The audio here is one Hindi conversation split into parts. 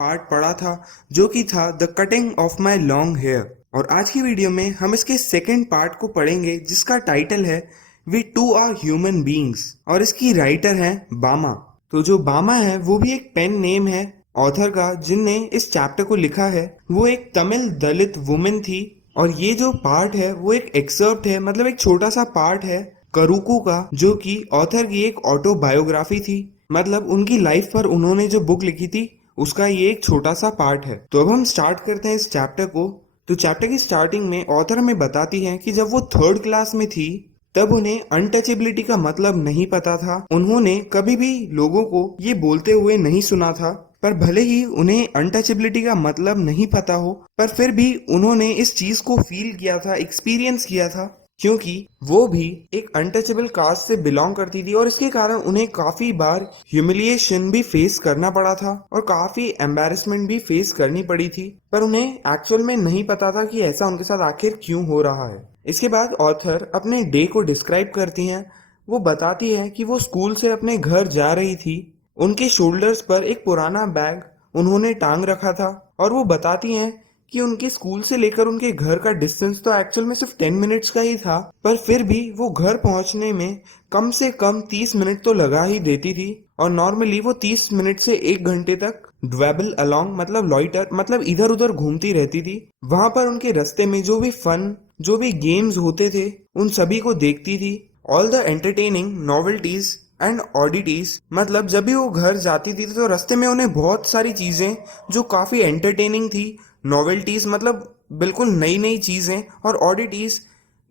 पार्ट पढ़ा था जो कि था the cutting of my long hair. और आज की वीडियो में हम इसके सेकेंड पार्ट को पढ़ेंगे जिसका टाइटल है we too are human beings और इसकी राइटर है बामा। तो जो बामा है वो भी एक पेन नेम है ऑथर का जिनने इस चैप्टर को लिखा है। वो एक तमिल दलित वुमेन थी और ये जो पार्ट है वो एक एक्सर्प्ट है, मतलब एक छोटा सा पार्ट है करूकू का, जो कि ऑथर की एक ऑटोबायोग्राफी थी। मतलब उनकी लाइफ पर उन्होंने जो बुक लिखी थी उसका ये एक छोटा सा पार्ट है। तो अब हम स्टार्ट करते हैं इस चैप्टर को। तो चैप्टर की स्टार्टिंग में ऑथर हमें बताती है कि जब वो थर्ड क्लास में थी तब उन्हें अनटचेबिलिटी का मतलब नहीं पता था। उन्होंने कभी भी लोगों को ये बोलते हुए नहीं सुना था, पर भले ही उन्हें अनटचेबिलिटी का मतलब नहीं पता हो पर फिर भी उन्होंने इस चीज को फील किया था, एक्सपीरियंस किया था, क्योंकि वो भी एक अनटचेबल कास्ट से बिलोंग करती थी और इसके कारण उन्हें काफी बार ह्यूमिलिएशन भी फेस करना पड़ा था और काफी एम्बैरेसमेंट भी फेस करनी पड़ी थी। पर उन्हें एक्चुअल में नहीं पता था कि ऐसा उनके साथ आखिर क्यों हो रहा है। इसके बाद ऑथर अपने डे को डिस्क्राइब करती हैं। वो बताती है कि वो स्कूल से अपने घर जा रही थी। उनके शोल्डर्स पर एक पुराना बैग उन्होंने टांग रखा था और वो बताती हैं कि उनके स्कूल से लेकर उनके घर का डिस्टेंस तो एक्चुअल में सिर्फ 10 मिनट्स का ही था, पर फिर भी वो घर पहुंचने में कम से कम 30 मिनट तो लगा ही देती थी। और नॉर्मली वो 30 मिनट से 1 घंटे तक ड्वेबल अलोंग मतलब लॉइटर मतलब इधर उधर घूमती रहती थी। वहां पर उनके रास्ते में जो भी फन, जो भी गेम्स होते थे उन सभी को देखती थी। ऑल द एंटरटेनिंग नॉवेल्टीज एंड ऑडिटीज, मतलब जब भी वो घर जाती थी तो रास्ते में उन्हें बहुत सारी चीजें जो काफी एंटरटेनिंग थी, नॉवेल्टीज मतलब बिल्कुल नई नई चीजें, और ऑडिटीज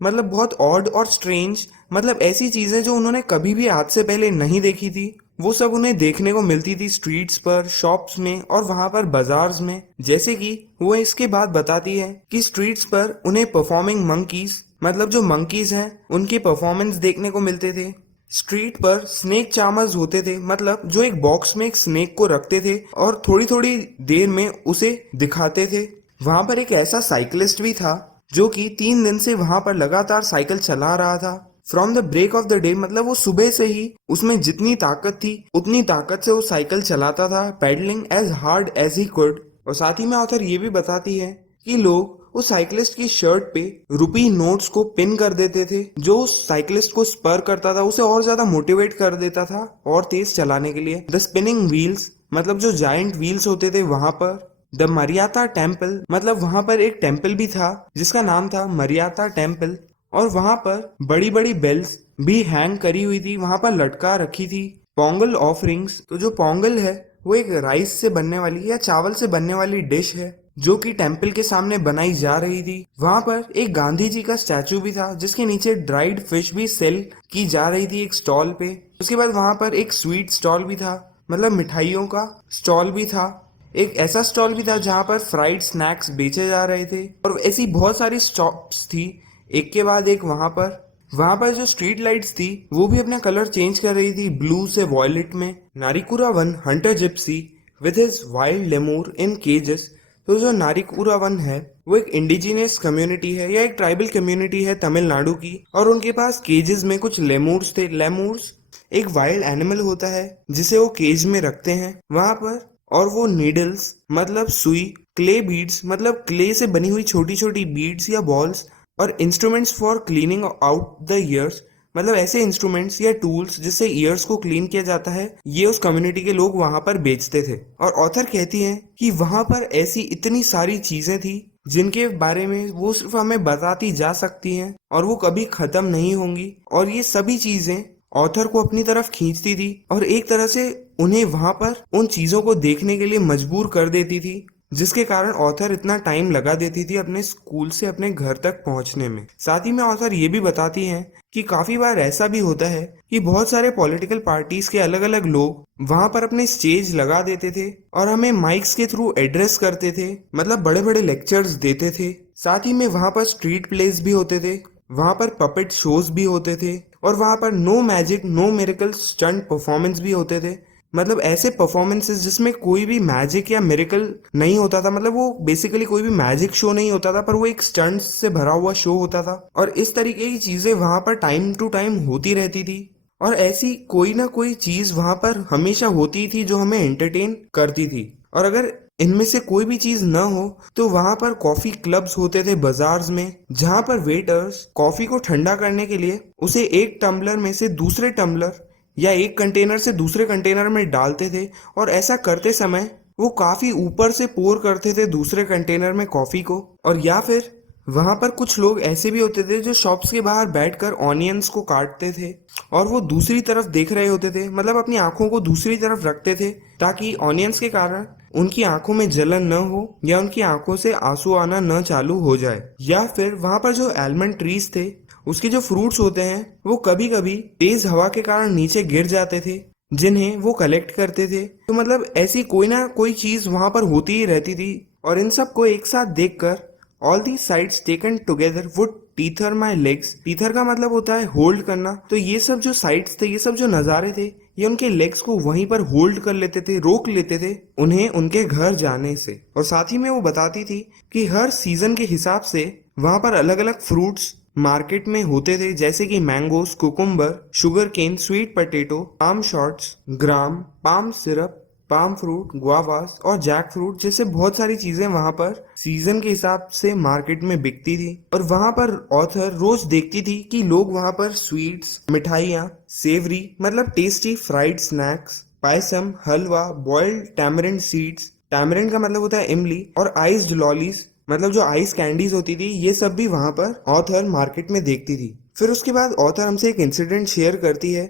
मतलब बहुत ऑड और स्ट्रेंज, मतलब ऐसी चीजें जो उन्होंने कभी भी आज से पहले नहीं देखी थी, वो सब उन्हें देखने को मिलती थी स्ट्रीट्स पर, शॉप्स में और वहां पर बाजार्स में। जैसे कि वो इसके बाद बताती है कि स्ट्रीट्स पर उन्हें परफॉर्मिंग मंकीज मतलब जो मंकीज हैं उनके परफॉर्मेंस देखने को मिलते थे। स्ट्रीट पर स्नेक चार्मर्स होते थे, मतलब जो एक बॉक्स में एक स्नेक को रखते थे और थोड़ी थोड़ी देर में उसे दिखाते थे। वहां पर एक ऐसा साइकिलिस्ट भी था जो कि 3 दिन से वहां पर लगातार साइकिल चला रहा था। From the break of the day, मतलब वो सुबह से ही उसमें जितनी ताकत थी उतनी ताकत से वो साइकिल चलाता था, pedalling as hard as he could. और साथ ही में ऑथर ये भी बताती है कि लोग उस साइकिलिस्ट की शर्ट पे रुपी नोट्स को पिन कर देते थे, जो उस साइकिलिस्ट को स्पर करता था, उसे और ज्यादा मोटिवेट कर देता था और तेज चलाने के लिए। द स्पिनिंग व्हील्स, मतलब जो जायंट व्हील्स होते थे वहां पर। द मरियाता टेम्पल, मतलब वहां पर एक टेम्पल भी था जिसका नाम था मरियाता टेम्पल, और वहां पर बड़ी बड़ी बेल्स भी हैंग करी हुई थी, वहां पर लटका रखी थी। पोंगल ऑफरिंग्स, तो जो पोंगल है वो एक राइस से बनने वाली या चावल से बनने वाली डिश है जो कि टेम्पल के सामने बनाई जा रही थी। वहां पर एक गांधी जी का स्टैचू भी था जिसके नीचे ड्राइड फिश भी सेल की जा रही थी एक स्टॉल पे। उसके बाद वहां पर एक स्वीट स्टॉल भी था, मतलब मिठाइयों का स्टॉल भी था। एक ऐसा स्टॉल भी था जहां पर फ्राइड स्नैक्स बेचे जा रहे थे, और ऐसी बहुत सारी स्टॉप्स थी एक के बाद एक। वहां पर जो स्ट्रीट लाइट्स थी वो भी अपना कलर चेंज कर रही थी ब्लू से वॉयलेट में। नारिकुरा one hunter gypsy with his wild lemur in cages. तो जो नारिकुरा वन है वो एक इंडिजिनियस कम्युनिटी है या एक ट्राइबल कम्युनिटी है तमिलनाडु की, और उनके पास केजेस में कुछ लेमूर्स थे। लेमूर्स एक वाइल्ड एनिमल होता है जिसे वो केज में रखते हैं वहां पर। और वो नीडल्स मतलब सुई, क्ले बीड्स मतलब क्ले से बनी हुई छोटी छोटी बीड्स या बॉल्स, और instruments for cleaning out the years, मतलब ऐसे इंस्ट्रूमेंट्स या टूल्स जिससे ईयर्स को क्लीन किया जाता है, ये उस कम्युनिटी के लोग वहां पर बेचते थे। और ऑथर कहती हैं कि वहां पर ऐसी इतनी सारी चीजें थी जिनके बारे में वो सिर्फ हमें बताती जा सकती हैं और वो कभी खत्म नहीं होंगी, और ये सभी चीजें ऑथर को अपनी तरफ खींचती थी और एक तरह से उन्हें वहां पर उन चीजों को देखने के लिए मजबूर कर देती थी, जिसके कारण ऑथर इतना टाइम लगा देती थी अपने स्कूल से अपने घर तक पहुंचने में। साथ ही में ऑथर ये भी बताती हैं कि काफी बार ऐसा भी होता है कि बहुत सारे पॉलिटिकल पार्टीज के अलग अलग लोग वहां पर अपने स्टेज लगा देते थे और हमें माइक्स के थ्रू एड्रेस करते थे, मतलब बड़े बड़े लेक्चर्स देते थे। साथ ही में वहां पर स्ट्रीट प्लेस भी होते थे, वहां पर पपेट शोज भी होते थे, और वहां पर no magic no miracle stunt performance भी होते थे, मतलब ऐसे परफॉर्मेंसेस जिसमें कोई भी मैजिक या मिरेकल नहीं होता था, मतलब वो बेसिकली कोई भी मैजिक शो नहीं होता था पर वो एक स्टंट से भरा हुआ शो होता था। और इस तरीके की चीजें वहां पर टाइम टू टाइम होती रहती थी, और ऐसी कोई ना कोई चीज वहां पर हमेशा होती थी जो हमें एंटरटेन करती थी। और अगर इनमें से कोई भी चीज न हो तो वहां पर कॉफी क्लब्स होते थे बाजार्स में, जहां पर वेटर्स कॉफी को ठंडा करने के लिए उसे एक टम्बलर में से दूसरे टम्बलर या एक कंटेनर से दूसरे कंटेनर में डालते थे। और ऐसा करते समय वो काफी ऊपर से पोर करते थे दूसरे कंटेनर में कॉफी को। और या फिर वहां पर कुछ लोग ऐसे भी होते थे जो शॉप्स के बाहर बैठकर ऑनियंस को काटते थे और वो दूसरी तरफ देख रहे होते थे, मतलब अपनी आंखों को दूसरी तरफ रखते थे ताकि ऑनियंस के कारण उनकी आंखों में जलन न हो या उनकी आंखों से आंसू आना न चालू हो जाए। या फिर वहां पर जो आलमंड ट्रीज थे उसके जो फ्रूट्स होते हैं वो कभी कभी तेज हवा के कारण नीचे गिर जाते थे, जिन्हें वो कलेक्ट करते थे। तो मतलब ऐसी कोई ना कोई चीज वहां पर होती ही रहती थी। और इन सब को एक साथ देखकर all the sides taken together would tether my legs. Tether का मतलब होता है होल्ड करना। तो ये सब जो साइड्स थे, ये सब जो नज़ारे थे, ये उनके लेग्स को वहीं पर होल्ड कर लेते थे, रोक लेते थे उन्हें उनके घर जाने से। और साथ ही में वो बताती थी कि हर सीजन के हिसाब से वहां पर अलग अलग फ्रूट्स मार्केट में होते थे, जैसे कि mangoes, cucumber, sugar cane, sweet potato, palm shots, gram, palm syrup, palm fruit, guavas और जैक फ्रूट जैसे बहुत सारी चीजें वहां पर सीजन के हिसाब से मार्केट में बिकती थी। और वहां पर ऑथर रोज देखती थी कि लोग वहां पर स्वीट्स, मिठाइयाँ, सेवरी मतलब टेस्टी फ्राइड स्नैक्स, पायसम, हलवा, बॉइल्ड टैमरिंड सीड्स, टैमरिंड का मतलब होता है इमली, और आइस्ड लॉलीज मतलब जो आइस कैंडीज होती थी, ये सब भी वहां पर ऑथर मार्केट में देखती थी। फिर उसके बाद ऑथर हमसे एक इंसिडेंट शेयर करती है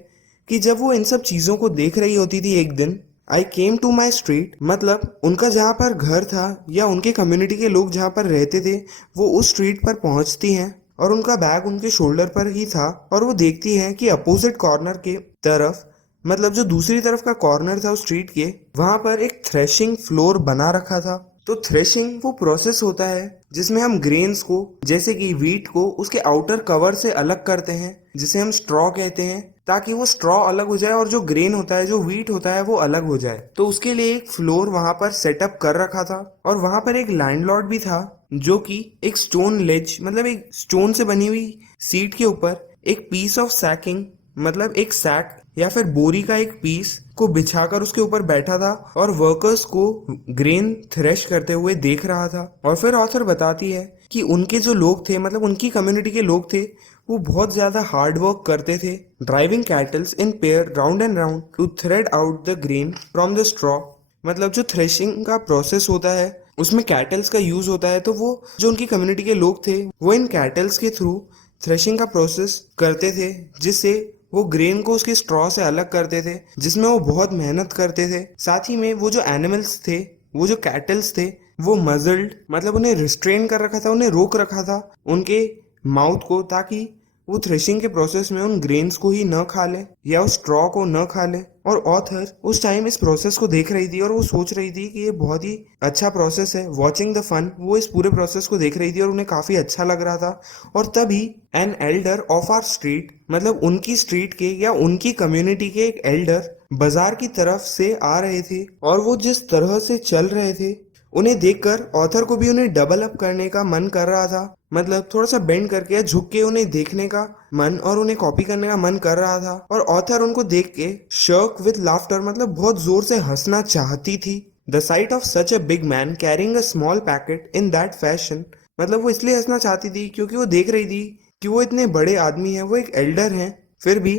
कि जब वो इन सब चीजों को देख रही होती थी एक दिन, आई केम टू माई स्ट्रीट, मतलब उनका जहाँ पर घर था या उनके कम्युनिटी के लोग जहाँ पर रहते थे वो उस स्ट्रीट पर पहुंचती हैं और उनका बैग उनके शोल्डर पर ही था। और वो देखती हैं कि अपोजिट कॉर्नर के तरफ, मतलब जो दूसरी तरफ का कॉर्नर था उस स्ट्रीट के, वहां पर एक थ्रेशिंग फ्लोर बना रखा था। तो थ्रेशिंग वो प्रोसेस होता है जिसमें हम ग्रेन्स को, जैसे कि व्हीट को, उसके आउटर कवर से अलग करते हैं, जिसे हम स्ट्रॉ कहते हैं, ताकि वो स्ट्रॉ अलग हो जाए और जो ग्रेन होता है, जो व्हीट होता है, वो अलग हो जाए। तो उसके लिए एक फ्लोर वहां पर सेटअप कर रखा था। और वहां पर एक लैंडलॉर्ड भी था जो कि एक स्टोन लेज मतलब एक स्टोन से बनी हुई सीट के ऊपर एक पीस ऑफ सैकिंग मतलब एक सैक या फिर बोरी का एक पीस को बिछाकर उसके ऊपर बैठा था और वर्कर्स को ग्रेन थ्रेश करते हुए देख रहा था। और फिर ऑथर बताती है कि उनके जो लोग थे, मतलब उनकी कम्युनिटी के लोग थे, वो बहुत ज्यादा हार्ड वर्क करते थे, driving kettles in pair round and round to thread out the grain from the straw. मतलब जो थ्रेशिंग का प्रोसेस होता है उसमें कैटल्स का यूज होता है। तो वो जो उनकी कम्युनिटी के लोग थे वो इन कैटल्स के थ्रू थ्रेशिंग का प्रोसेस करते थे, जिससे वो ग्रेन को उसके स्ट्रॉ से अलग करते थे, जिसमें वो बहुत मेहनत करते थे। साथ ही में वो जो एनिमल्स थे, वो जो कैटल्स थे, वो मजल्ड मतलब उन्हें रिस्ट्रेन कर रखा था, उन्हें रोक रखा था उनके माउथ को, ताकि वो थ्रेशिंग के प्रोसेस में उन ग्रेन्स को ही न खा ले या उस स्ट्रॉ को न खा ले। और ऑथर उस टाइम इस प्रोसेस को देख रही थी और वो सोच रही थी कि ये बहुत ही अच्छा प्रोसेस है। वॉचिंग द फन, वो इस पूरे प्रोसेस को देख रही थी और उन्हें काफी अच्छा लग रहा था। और तभी an elder of our street, मतलब उनकी स्ट्रीट के या उनकी कम्युनिटी के एक एल्डर बाजार की तरफ से आ रहे थे। और वो जिस तरह से चल रहे थे उन्हें देखकर ऑथर को भी उन्हें डबल अप करने का मन कर रहा था, मतलब थोड़ा सा बेंड करके या झुक के उन्हें देखने का मन और उन्हें कॉपी करने का मन कर रहा था। और ऑथर उनको देख के शर्क विद लाफ्टर मतलब बहुत जोर से हंसना चाहती थी। The site of such a big man carrying a small packet in that fashion, मतलब वो इसलिए हंसना चाहती थी क्योंकि वो देख रही थी कि वो इतने बड़े आदमी हैं, वो एक एल्डर हैं, फिर भी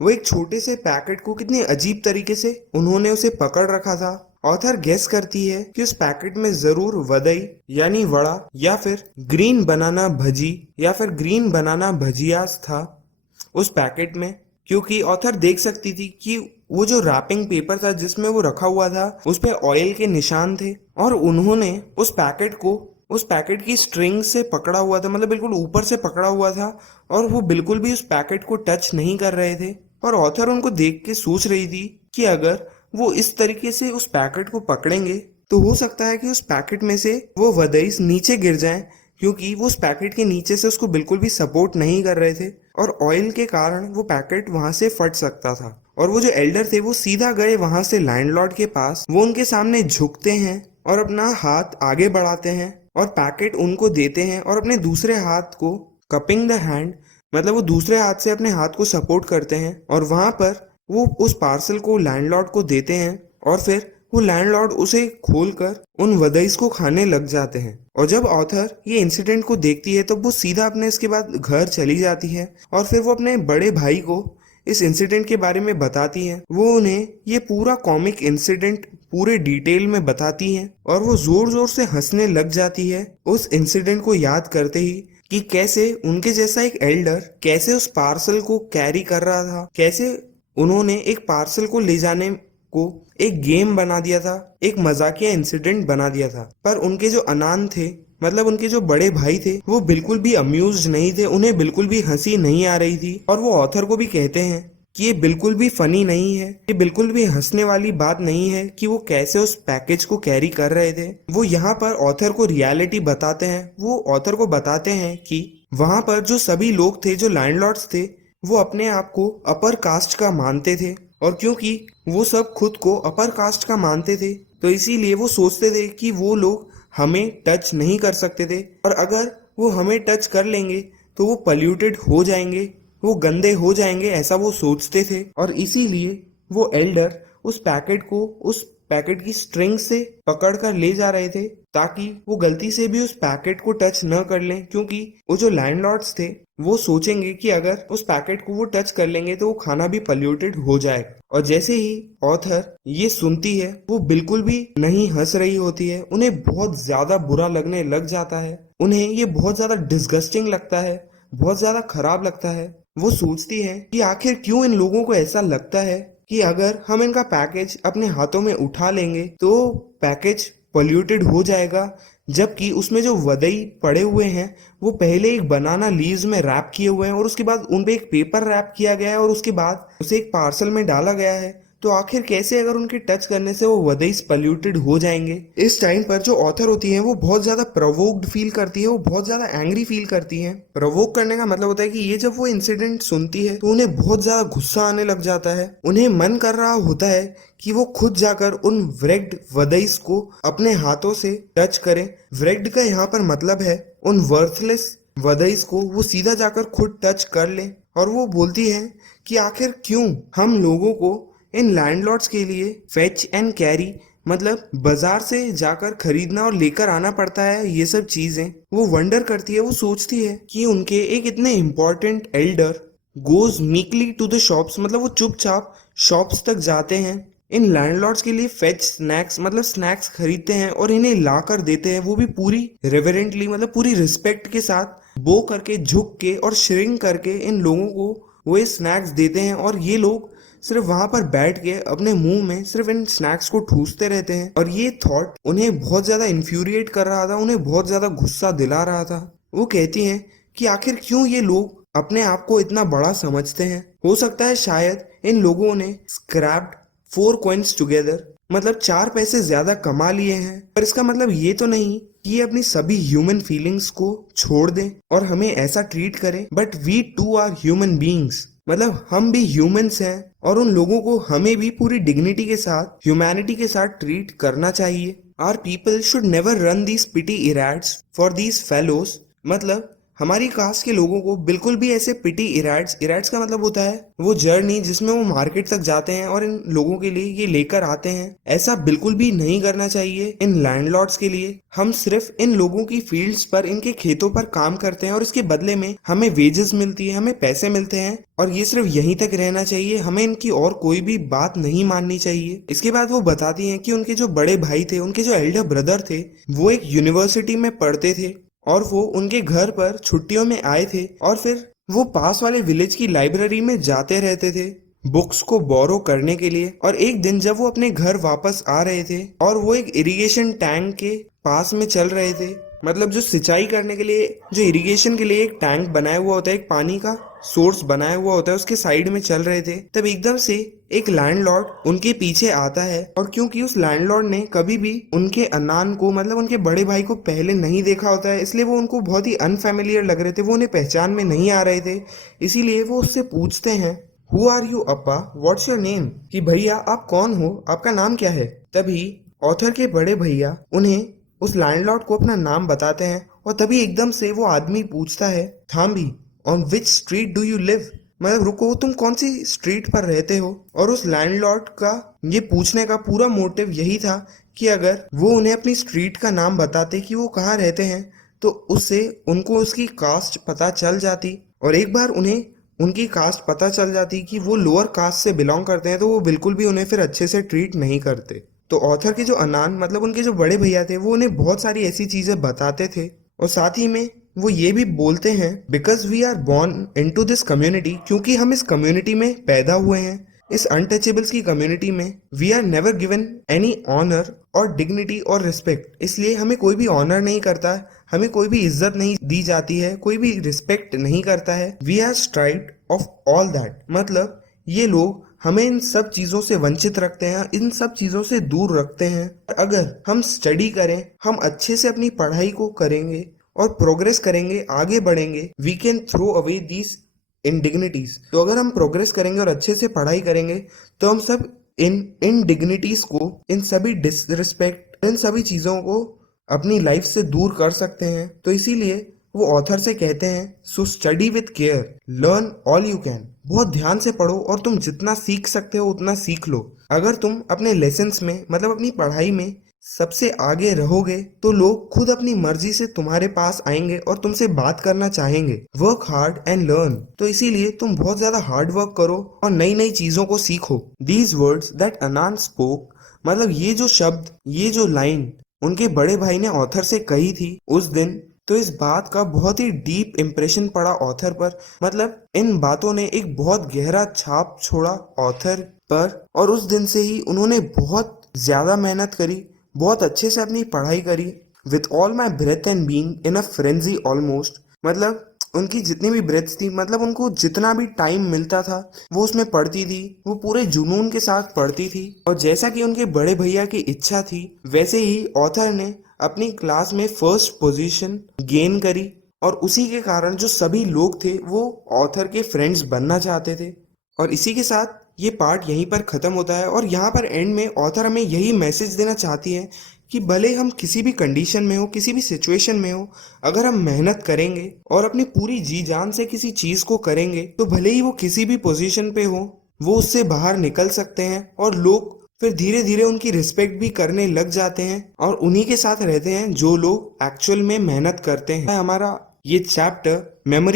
वो एक छोटे से पैकेट को कितने अजीब तरीके से उन्होंने उसे पकड़ रखा था। ऑथर गेस करती है कि उस पैकेट में जरूर वदई यानी वड़ा या फिर ग्रीन बनाना भजी या फिर ग्रीन बनाना भजियास था उस पैकेट में, क्योंकि ऑथर देख सकती थी कि वो जो रैपिंग पेपर था जिसमें वो रखा हुआ था उस पे ऑयल के निशान थे और उन्होंने उस पैकेट को उस पैकेट की स्ट्रिंग से पकड़ा हुआ था, मतलब बिल्कुल ऊपर से पकड़ा हुआ था और वो बिल्कुल भी उस पैकेट को टच नहीं कर रहे थे। और ऑथर उनको देख के सोच रही थी कि अगर वो इस तरीके से उस पैकेट को पकड़ेंगे तो हो सकता है कि उस पैकेट में से वो वदईस नीचे गिर जाएं, क्योंकि वो उस पैकेट के नीचे से उसको बिल्कुल भी सपोर्ट नहीं कर रहे थे और ऑयल के कारण वो पैकेट वहां से फट सकता था। और वो जो एल्डर थे वो सीधा गए वहां से लैंडलॉर्ड के पास, वो उनके सामने झुकते हैं और अपना हाथ आगे बढ़ाते हैं और पैकेट उनको देते हैं और अपने दूसरे हाथ को कपिंग द हैंड मतलब वो दूसरे हाथ से अपने हाथ को सपोर्ट करते हैं और वहां पर वो उस पार्सल को लैंडलॉर्ड को देते हैं और फिर वो लैंडलॉर्ड उसे खोलकर उन वदइस को खाने लग जाते हैं। और जब ऑथर ये इंसिडेंट को देखती है तो वो सीधा अपने इसके बाद घर चली जाती है और फिर वो अपने बड़े भाई को इस इंसिडेंट के बारे में बताती है। वो उन्हें ये पूरा कॉमिक इंसिडेंट पूरे डिटेल में बताती है और वो जोर जोर से हंसने लग जाती है उस इंसिडेंट को याद करते ही कि कैसे उनके जैसा एक एल्डर कैसे उस पार्सल को कैरी कर रहा था, कैसे उन्होंने एक पार्सल को ले जाने को एक गेम बना दिया था, एक मजाकिया इंसिडेंट बना दिया था। पर उनके जो अनान थे, मतलब उनके जो बड़े भाई थे, वो बिल्कुल भी अम्यूज नहीं थे, उन्हें बिल्कुल भी हंसी नहीं आ रही थी। और वो ऑथर को भी कहते हैं कि ये बिल्कुल भी फनी नहीं है, ये बिल्कुल भी हंसने वाली बात नहीं है कि वो कैसे उस पैकेज को कैरी कर रहे थे। वो यहाँ पर ऑथर को रियलिटी बताते हैं। वो ऑथर को बताते हैं कि वहां पर जो सभी लोग थे, जो लैंडलॉर्ड्स थे, वो अपने आप को अपर कास्ट का मानते थे। और क्योंकि वो सब खुद को अपर कास्ट का मानते थे तो इसीलिए वो सोचते थे कि वो लोग हमें टच नहीं कर सकते थे, और अगर वो हमें टच कर लेंगे तो वो पल्यूटेड हो जाएंगे, वो गंदे हो जाएंगे, ऐसा वो सोचते थे। और इसीलिए वो एल्डर उस पैकेट की स्ट्रिंग से पकड़ कर ले जा रहे थे ताकि वो गलती से भी उस पैकेट को टच न कर लें, क्योंकि वो जो लैंडलॉर्ड्स थे वो सोचेंगे कि अगर उस पैकेट को वो टच कर लेंगे तो वो खाना भी पल्यूटेड हो जाएगा। और जैसे ही ऑथर ये सुनती है वो बिल्कुल भी नहीं हंस रही होती है, उन्हें बहुत ज्यादा बुरा लगने लग जाता है, उन्हें ये बहुत ज्यादा डिस्गस्टिंग लगता है, बहुत ज्यादा खराब लगता है। वो सोचती है कि आखिर क्यों इन लोगों को ऐसा लगता है कि अगर हम इनका पैकेज अपने हाथों में उठा लेंगे तो पैकेज पॉल्यूटेड हो जाएगा, जबकि उसमें जो वदई पड़े हुए हैं वो पहले एक बनाना लीव्स में रैप किए हुए हैं और उसके बाद उन पे एक पेपर रैप किया गया है और उसके बाद उसे एक पार्सल में डाला गया है। तो आखिर कैसे अगर उनके टच करने से वो वदईस पल्यूटेड हो जाएंगे। इस टाइम पर जो ऑथर होती है वो बहुत ज्यादा प्रोवोक्ड फील करती है, वो बहुत ज्यादा एंग्री फील करती है। प्रोवोक करने का मतलब होता है कि ये जब वो इंसिडेंट सुनती है तो उन्हें बहुत ज्यादा गुस्सा आने लग जाता है। उन्हें मन कर रहा होता है कि वो खुद जाकर उन व्रेग्ड वदईस को अपने हाथों से टच करें। व्रेग्ड का यहाँ पर मतलब है उन वर्थलेस वदईस को वो सीधा जाकर खुद टच कर ले। और वो बोलती है कि आखिर क्यों हम लोगों को इन लैंडलॉर्ड्स के लिए फेच एंड कैरी, मतलब बाजार से जाकर खरीदना और लेकर आना पड़ता है ये सब चीजें। वो वंडर करती है, वो सोचती है कि उनके एक इतने important elder goes meekly to the shops, मतलब वो चुपचाप शॉप्स तक जाते हैं, इन लैंडलॉर्ड्स के लिए फेच स्नैक्स, मतलब स्नैक्स खरीदते हैं और इन्हें ला कर देते हैं, वो भी पूरी रेवरेंटली, मतलब पूरी रिस्पेक्ट के साथ बो करके, झुक के और श्रिंक करके इन लोगों को वो ये स्नैक्स देते हैं। और ये लोग सिर्फ वहां पर बैठ के अपने मुंह में सिर्फ इन स्नैक्स को ठूसते रहते हैं। और ये थॉट उन्हें बहुत ज्यादा इन्फ्यूरिएट कर रहा था, उन्हें बहुत ज्यादा गुस्सा दिला रहा था। वो कहती हैं कि आखिर क्यों ये लोग अपने आप को इतना बड़ा समझते हैं। हो सकता है शायद इन लोगों ने स्क्रैप्ड 4 कॉइन्स टुगेदर, मतलब 4 पैसे ज्यादा कमा लिए हैं, पर इसका मतलब ये तो नहीं कि ये अपनी सभी ह्यूमन फीलिंग्स को छोड़ दें और हमें ऐसा ट्रीट करें। But we too are human beings, मतलब हम भी ह्यूमंस हैं और उन लोगों को हमें भी पूरी डिग्निटी के साथ, ह्यूमैनिटी के साथ ट्रीट करना चाहिए। Our people should never run these petty errands for these fellows, मतलब हमारी कास्ट के लोगों को बिल्कुल भी ऐसे पिटी इरैड्स का मतलब होता है वो जर्नी जिसमें वो मार्केट तक जाते हैं और इन लोगों के लिए ये लेकर आते हैं, ऐसा बिल्कुल भी नहीं करना चाहिए इन लैंडलॉर्ड्स के लिए। हम सिर्फ इन लोगों की फील्ड्स पर, इनके खेतों पर काम करते हैं और इसके बदले में हमें वेजेस मिलती है, हमें पैसे मिलते हैं, और ये सिर्फ यहीं तक रहना चाहिए, हमें इनकी और कोई भी बात नहीं माननी चाहिए। इसके बाद वो बताती हैं कि उनके जो बड़े भाई थे, उनके जो एल्डर ब्रदर थे, वो एक यूनिवर्सिटी में पढ़ते थे और वो उनके घर पर छुट्टियों में आए थे और फिर वो पास वाले विलेज की लाइब्रेरी में जाते रहते थे बुक्स को बोरो करने के लिए। और एक दिन जब वो अपने घर वापस आ रहे थे और वो एक इरिगेशन टैंक के पास में चल रहे थे, मतलब जो सिंचाई करने के लिए, जो इरिगेशन के लिए एक टैंक बनाया हुआ होता है, एक पानी का सोर्स बनाया हुआ होता है, उसके साइड में चल रहे थे, तब एकदम से एक लैंडलॉर्ड उनके पीछे आता है। और क्योंकि उस लैंडलॉर्ड ने कभी भी उनके अनान को, मतलब उनके बड़े भाई को पहले नहीं देखा होता है, इसलिए वो उनको बहुत ही अनफेमिलियर लग रहे थे, वो उन्हें पहचान में नहीं आ रहे थे। इसीलिए वो उससे पूछते हैं, who are you appa, what's your name, कि भैया आप कौन हो, आपका नाम क्या है। तभी ऑथर के बड़े भैया उन्हें, उस लैंडलॉर्ड को अपना नाम बताते हैं और तभी एकदम से वो आदमी पूछता है, thambi, on which street do you live, मतलब रुको, तुम कौन सी स्ट्रीट पर रहते हो? और उस लैंडलॉर्ड का ये पूछने का पूरा मोटिव यही था कि अगर वो उन्हें अपनी स्ट्रीट का नाम बताते कि वो कहाँ रहते हैं, तो उससे उनको उसकी कास्ट पता चल जाती। और एक बार उन्हें उनकी कास्ट पता चल जाती कि वो लोअर कास्ट से बिलोंग करते हैं, तो वो बिल्कुल भी उन्हें फिर अच्छे से ट्रीट नहीं करते। तो ऑथर के जो अनान मतलब उनके जो बड़े भैया थे, वो उन्हें बहुत सारी ऐसी चीजें बताते थे। और साथ ही में वो ये भी बोलते हैं, because we are born into this community, क्योंकि हम इस कम्युनिटी में पैदा हुए हैं, इस अनटचेबल्स की कम्युनिटी में, we are never given any honour और डिग्निटी और रिस्पेक्ट। इसलिए हमें कोई भी ऑनर नहीं करता है, हमें कोई भी इज्जत नहीं दी जाती है, कोई भी रिस्पेक्ट नहीं करता है। We are stripped of all that, मतलब ये लोग हमें इन सब चीजों से वंचित रखते हैं, इन सब चीजों से दूर रखते हैं। अगर हम स्टडी करें, हम अच्छे से अपनी पढ़ाई को करेंगे और प्रोग्रेस करेंगे, आगे बढ़ेंगे, we can throw away these indignities. तो अगर हम प्रोग्रेस करेंगे और अच्छे से पढ़ाई करेंगे, तो हम सब इन इनडिग्निटीज को, इन सभी डिसरिस्पेक्ट, इन सभी चीजों को अपनी लाइफ से दूर कर सकते हैं। तो इसीलिए वो ऑथर से कहते हैं, so study with care, learn all you can. बहुत ध्यान से पढ़ो और तुम जितना सीख सकते हो उतना सीख लो। अगर तुम अपने लेसन्स में मतलब अपनी पढ़ाई में सबसे आगे रहोगे, तो लोग खुद अपनी मर्जी से तुम्हारे पास आएंगे और तुमसे बात करना चाहेंगे। Work hard and learn. तो इसीलिए तुम बहुत ज्यादा हार्ड वर्क करो और नई नई चीजों को सीखो। दीज वर्ड्स दैट अनान स्पोक, मतलब ये जो शब्द, ये जो लाइन उनके बड़े भाई ने ऑथर से कही थी उस दिन, तो इस बात का बहुत ही डीप इम्प्रेशन पड़ा ऑथर पर। मतलब इन बातों ने एक बहुत गहरा छाप छोड़ा ऑथर पर, और उस दिन से ही उन्होंने बहुत ज्यादा मेहनत करी, बहुत अच्छे से अपनी पढ़ाई करी। With all my breath and being in a frenzy almost, मतलब उनकी जितनी भी ब्रेथ्स थी, मतलब उनको जितना भी टाइम मिलता था वो उसमें पढ़ती थी, वो पूरे जुनून के साथ पढ़ती थी। और जैसा कि उनके बड़े भैया की इच्छा थी, वैसे ही ऑथर ने अपनी क्लास में फर्स्ट पोजीशन गेन करी। और उसी के कारण जो सभी लोग थे वो ऑथर के फ्रेंड्स बनना चाहते थे। और इसी के साथ ये पार्ट यहीं पर ख़त्म होता है। और यहाँ पर एंड में ऑथर हमें यही मैसेज देना चाहती है कि भले हम किसी भी कंडीशन में हो, किसी भी सिचुएशन में हो, अगर हम मेहनत करेंगे और अपनी पूरी जी जान से किसी चीज़ को करेंगे, तो भले ही वो किसी भी पोजीशन पे हो, वो उससे बाहर निकल सकते हैं। और लोग फिर धीरे धीरे उनकी रिस्पेक्ट भी करने लग जाते हैं और उन्हीं के साथ रहते हैं जो लोग एक्चुअल में मेहनत करते हैं। हमारा ये चैप्टर मेमोरी